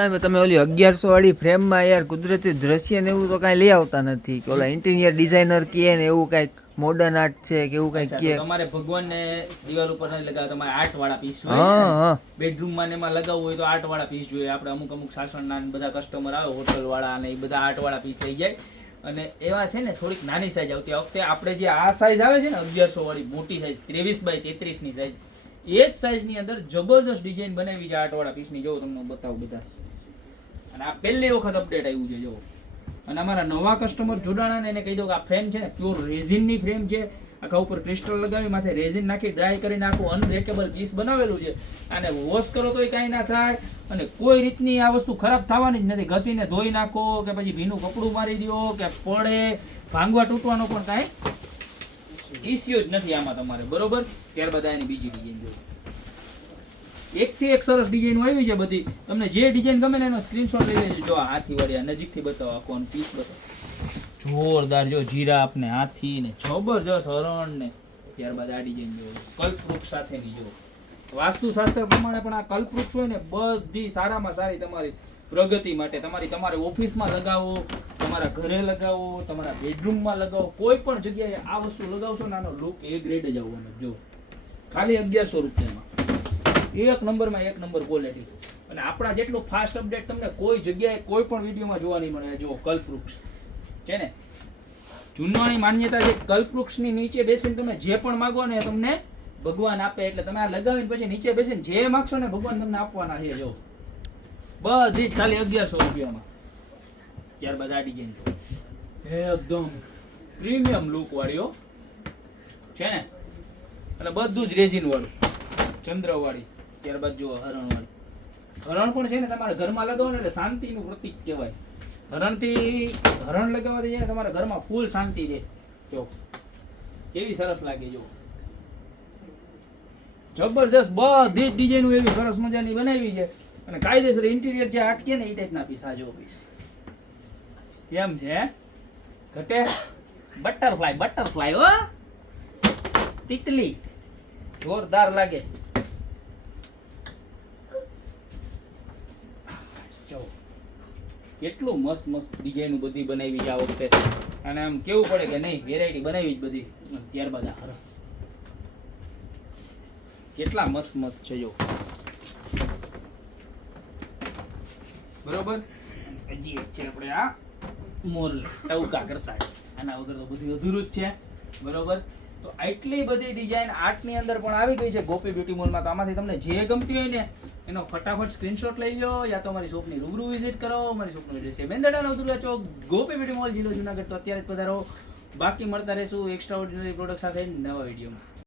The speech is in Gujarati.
તમે ઓલી 1100 વાળી ફ્રેમમાં યાર કુદરતી દ્રશ્ય ને એવું તો કાંઈ લઈ આવતા નથી કે ઓલા ઇન્ટિરિયર ડિઝાઇનર કહે ને એવું કાંઈક મોડર્ન આર્ટ છે કે એવું કાંઈક કહે. તમારે ભગવાનને દિવાલ ઉપર નથી લગાવવા, તમારે આર્ટ વાળા પીસ જોઈએ. બેડરૂમમાં ને એમાં લગાવવું હોય તો આર્ટ વાળા પીસ જોઈએ. આપણે અમુક સાસણના બધા કસ્ટમર આવે હોટલ વાળા અને એ બધા આર્ટ વાળા પીસ થઈ જાય. અને એવા છે ને થોડીક નાની સાઈઝ આવતી. આ વખતે આપણે જે આ સાઈઝ આવે છે ને 1100 વાળી મોટી સાઈઝ 23x33 ની સાઈઝ, એ જ સાઈઝની અંદર જબરજસ્ત ડિઝાઇન બનાવી છે આર્ટ વાળા પીસની. જો તમને બતાવું બધા. અને આ પહેલી વખત અપડેટ આવ્યું છે. જો અને અમારા નવા કસ્ટમર જોડાણા ને એને કહી દો કે આ ફ્રેમ છે ને પ્યોર રેઝિનની ફ્રેમ છે. આખા ઉપર ક્રિસ્ટલ લગાવી માથે રેઝિન નાખી ડ્રાય કરીને આખું અનબ્રેકેબલ પીસ બનાવેલું છે. અને વોશ કરો તોય કાંઈ ના થાય અને કોઈ રીતની આ વસ્તુ ખરાબ થવાની જ નથી. ઘસીને ધોઈ નાખો કે પછી ભીનું કપડું મારી દો કે પડે ભાંગવા તૂટવાનો પણ કાંઈ ઇસ્યુ જ નથી આમાં તમારે. બરોબર. ત્યારબાદ એની બીજી ડિઝાઇન જો એકથી એક સરસ ડિઝાઇન આવી છે બધી. તમને જે ડિઝાઇન ગમે ને એનો સ્ક્રીનશોટ લઈ લેજો. જો હાથી વાળી નજીકથી બતાવો, આખો પીસ બતાવો. જોરદાર જો જીરાફ ને હાથી ને જબરજસ્ત હરણ ને. ત્યારબાદ આ ડિઝાઇન જો કલ્પવૃક્ષ સાથેની. જો વાસ્તુશાસ્ત્ર પ્રમાણે પણ આ કલ્પવૃક્ષ હોય ને બધી સારામાં સારી તમારી પ્રગતિ માટે. તમારે ઓફિસમાં લગાવો, તમારા ઘરે લગાવો, તમારા બેડરૂમમાં લગાવો, કોઈ પણ જગ્યાએ આ વસ્તુ લગાવશો ને આનો લુક એ ગ્રેડ જ આવવાનો. જો ખાલી 1100 રૂપિયામાં એક નંબરમાં એક નંબર ક્વોલિટી. અને આપણા જેટલું ફાસ્ટ અપડેટ તમને કોઈ જગ્યાએ કોઈ પણ વિડીયોમાં જોવા નહીં મળે. જો કલ્પવૃક્ષ છે ને જૂનવાણી માન્યતા છે. કલ્પવૃક્ષની નીચે બેસીને તમે જે પણ માગો ને તમને ભગવાન આપે. એટલે તમે આ લગાવીને પછી નીચે બેસીને જે માગશો ને ભગવાન તમને આપવાના છે. જો બધી જ ખાલી 1100 રૂપિયામાં. ત્યારબાદ આ ડિઝાઇન એકદમ પ્રીમિયમ લુક વાળી છે ને, એટલે બધું જ રેઝિન વાળું ચંદ્રવાળી. ત્યારબાદ જો હરણ વાળી. હરણ પણ છે ને તમારા ઘરમાં લગાવો ને એટલે શાંતિનું પ્રતીક કહેવાય. હરણ લગાવવાથી છે ને તમારા ઘરમાં ફૂલ શાંતિ છે. જો કેવી સરસ લાગે. જો જબરજસ્ત બધી જ ડિઝાઇન એવી સરસ મજાની બનાવી છે. અને કાયદેસર ઇન્ટિરિયર જે આટકે ને એ ટાઈપના પીસ. આ જો પીસ કેમ છે ઘટે બટરફ્લાય હો તિતલી. જોરદાર લાગે. કેટલું મસ્ત મસ્ત ડિઝાઇન બધી બનાવી છે આ વખતે. અને આમ કેવું પડે કે નહીં વેરાયટી બનાવી જ બધી. ત્યારબાદ આ કેટલા મસ્ત મસ્ત છે. જો બરોબર. હજી એક છે આપણે આ મોર ટવકા કરતા. આના વગર તો બધું અધૂરું જ છે. બરોબર. તો આટલી બધી ડિઝાઇન આર્ટની અંદર પણ આવી ગઈ છે ગોપી બ્યુટી મોલમાં. તો આમાંથી તમને જે ગમતી હોય ને એનો ફટાફટ સ્ક્રીનશોટ લઈ લો, યા તો અમારી શોપની રૂબરૂ વિઝિટ કરો. અમારી શોપનો એડ્રેસ છે મેંદરડા નવદુર્ગા ચોક, ગોપી બ્યુટી મોલ, જિલ્લો જુનાગઢ. તો અત્યારે જ પધારો. બાકી મળતા રહેશું એક્સ્ટ્રા ઓર્ડિનરી પ્રોડક્ટ સાથે નવા વિડીયોમાં.